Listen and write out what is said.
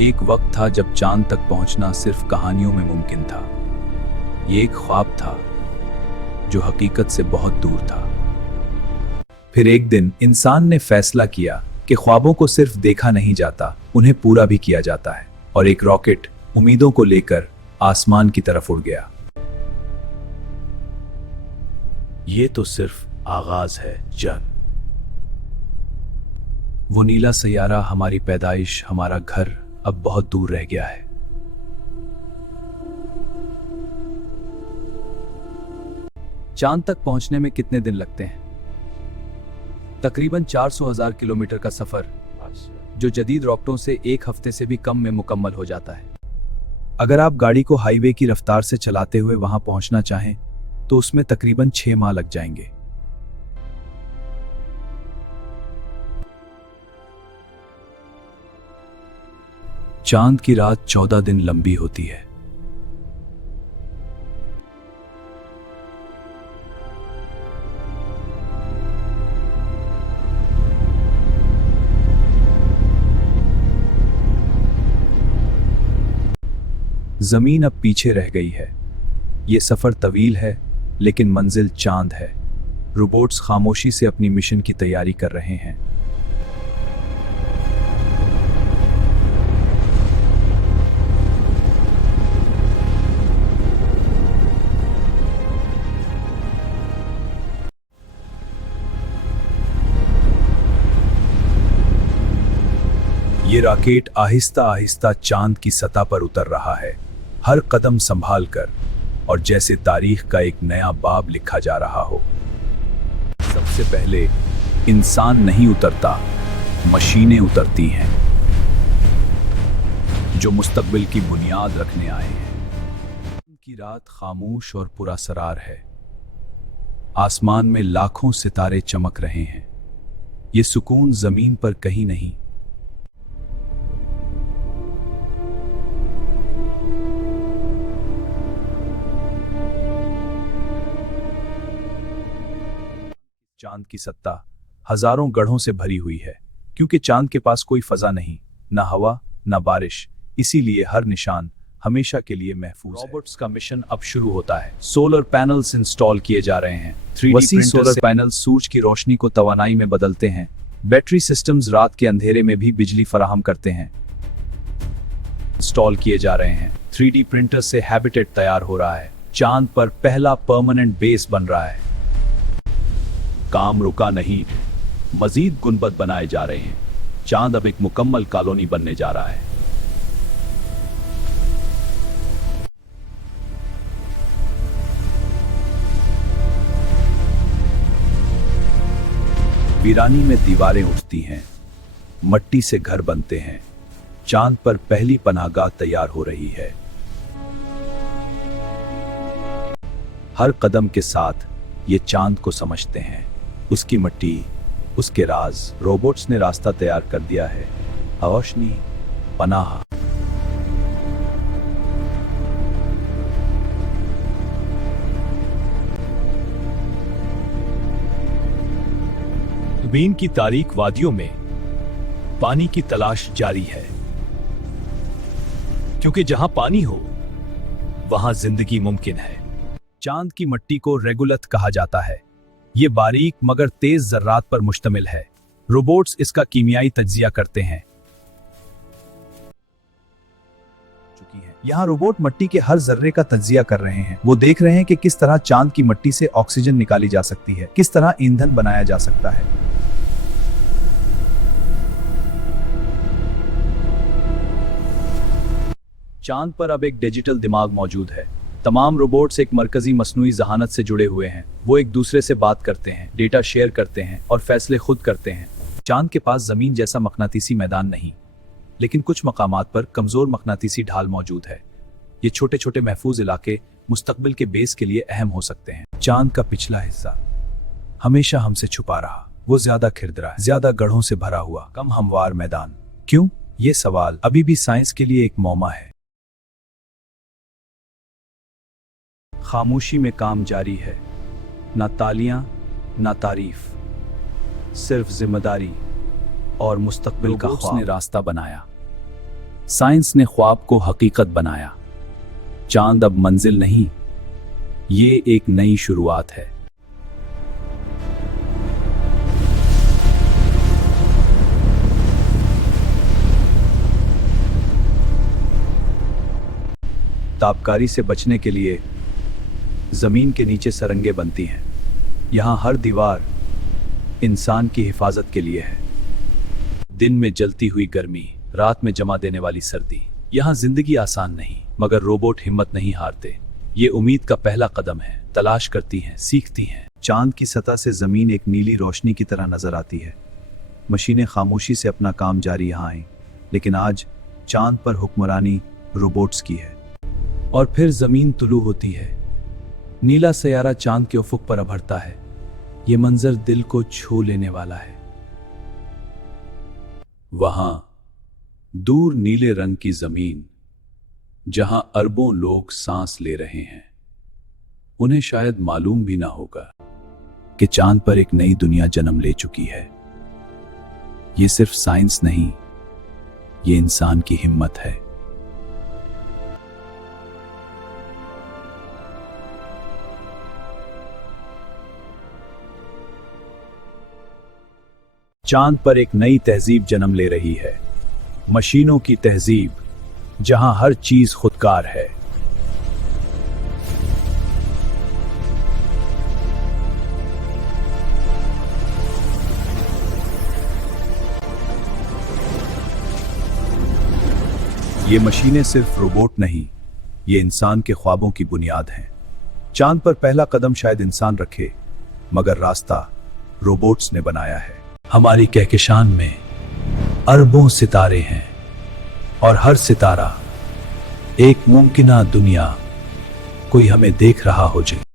एक वक्त था जब चांद तक पहुंचना सिर्फ कहानियों में मुमकिन था। ये एक ख्वाब था जो हकीकत से बहुत दूर था। फिर एक दिन इंसान ने फैसला किया कि ख्वाबों को सिर्फ देखा नहीं जाता, उन्हें पूरा भी किया जाता है। और एक रॉकेट उम्मीदों को लेकर आसमान की तरफ उड़ गया। ये तो सिर्फ आगाज है जन। वो नीला सैयारा, हमारी पैदाइश, हमारा घर अब बहुत दूर रह गया है। चांद तक पहुंचने में कितने दिन लगते हैं? तकरीबन 400,000 किलोमीटर का सफर, जो जदीद रॉकेटों से एक हफ्ते से भी कम में मुकम्मल हो जाता है। अगर आप गाड़ी को हाईवे की रफ्तार से चलाते हुए वहां पहुंचना चाहें तो उसमें तकरीबन 6 माह लग जाएंगे। चांद की रात 14 दिन लंबी होती है। जमीन अब पीछे रह गई है। ये सफर तवील है लेकिन मंजिल चांद है। रोबोट्स खामोशी से अपनी मिशन की तैयारी कर रहे हैं। ये रॉकेट आहिस्ता आहिस्ता चांद की सतह पर उतर रहा है, हर कदम संभाल कर, और जैसे तारीख का एक नया बाब लिखा जा रहा हो। सबसे पहले इंसान नहीं उतरता, मशीनें उतरती हैं, जो मुस्तकबिल की बुनियाद रखने आए हैं। की रात खामोश और पुरअसरार है। आसमान में लाखों सितारे चमक रहे हैं। ये सुकून जमीन पर कहीं नहीं। चांद की सत्ता हजारों गढ़ों से भरी हुई है, क्योंकि चांद के पास कोई फजा नहीं, ना हवा, ना बारिश, इसीलिए हर निशान हमेशा के लिए महफूज है। रोबोट्स का मिशन अब शुरू होता है। सोलर पैनल्स इंस्टॉल किए जा रहे हैं। 3D सोलर पैनल सूरज की रोशनी को तवानाई में बदलते हैं। बैटरी सिस्टम्स रात के अंधेरे में भी बिजली फराहम करते हैं। इंस्टॉल किए जा रहे हैं। 3D प्रिंटर से हैबिटेट तैयार हो रहा है। चांद पर पहला परमानेंट बेस बन रहा है। काम रुका नहीं, मजीद गुनबद बनाए जा रहे हैं। चांद अब एक मुकम्मल कॉलोनी बनने जा रहा है। वीरानी में दीवारें उठती हैं, मट्टी से घर बनते हैं। चांद पर पहली पनाहगाह तैयार हो रही है। हर कदम के साथ ये चांद को समझते हैं, उसकी मिट्टी, उसके राज। रोबोट्स ने रास्ता तैयार कर दिया है। रोशनी, पनाह। जमीन की तारीक वादियों में पानी की तलाश जारी है, क्योंकि जहां पानी हो वहां जिंदगी मुमकिन है। चांद की मिट्टी को रेगुलत कहा जाता है। ये बारीक मगर तेज जर्रात पर मुश्तमिल है। रोबोट्स इसका कीमियाई तज्जिया करते हैं। यहाँ रोबोट मिट्टी के हर जर्रे का तज्जिया कर रहे हैं। वो देख रहे हैं कि किस तरह चांद की मिट्टी से ऑक्सीजन निकाली जा सकती है, किस तरह ईंधन बनाया जा सकता है। चांद पर अब एक डिजिटल दिमाग मौजूद है। तमाम रोबोट्स एक मरकजी मसनूई जहानत से जुड़े हुए हैं। वो एक दूसरे से बात करते हैं, डेटा शेयर करते हैं और फैसले खुद करते हैं। चांद के पास जमीन जैसा मकनातीसी मैदान नहीं, लेकिन कुछ मकामात पर कमजोर मकनातीसी ढाल मौजूद है। ये छोटे छोटे महफूज इलाके मुस्तकबिल के बेस के लिए अहम हो सकते हैं। चांद का पिछला हिस्सा हमेशा हमसे छुपा रहा। वो ज्यादा खिरदरा, ज्यादा गढ़ों से भरा हुआ, कम हमवार मैदान। क्यों? ये सवाल अभी भी साइंस के लिए एक मौमा है। खामोशी में काम जारी है। ना तालियां, ना तारीफ, सिर्फ जिम्मेदारी और मुस्तकबिल का ख्वाब ने रास्ता बनाया। साइंस ने ख्वाब को हकीकत बनाया। चांद अब मंजिल नहीं, ये एक नई शुरुआत है। तापकारी से बचने के लिए जमीन के नीचे सरंगे बनती हैं। यहां हर दीवार इंसान की हिफाजत के लिए है। दिन में जलती हुई गर्मी, रात में जमा देने वाली सर्दी। यहां जिंदगी आसान नहीं, मगर रोबोट हिम्मत नहीं हारते। ये उम्मीद का पहला कदम है। तलाश करती हैं, सीखती हैं। चांद की सतह से जमीन एक नीली रोशनी की तरह नजर आती है। मशीनें खामोशी से अपना काम जारी यहाँ आई, लेकिन आज चांद पर हुक्मरानी रोबोट्स की है। और फिर जमीन तुलू होती है। नीला सैयारा चांद के उफुक पर उभरता है। ये मंजर दिल को छू लेने वाला है। वहां दूर नीले रंग की जमीन, जहां अरबों लोग सांस ले रहे हैं। उन्हें शायद मालूम भी ना होगा कि चांद पर एक नई दुनिया जन्म ले चुकी है। ये सिर्फ साइंस नहीं, ये इंसान की हिम्मत है। चांद पर एक नई तहजीब जन्म ले रही है। मशीनों की तहजीब, जहां हर चीज खुदकार है। ये मशीनें सिर्फ रोबोट नहीं, ये इंसान के ख्वाबों की बुनियाद हैं। चांद पर पहला कदम शायद इंसान रखे, मगर रास्ता रोबोट्स ने बनाया है। हमारी कहकशान में अरबों सितारे हैं, और हर सितारा एक मुमकिना दुनिया कोई हमें देख रहा हो।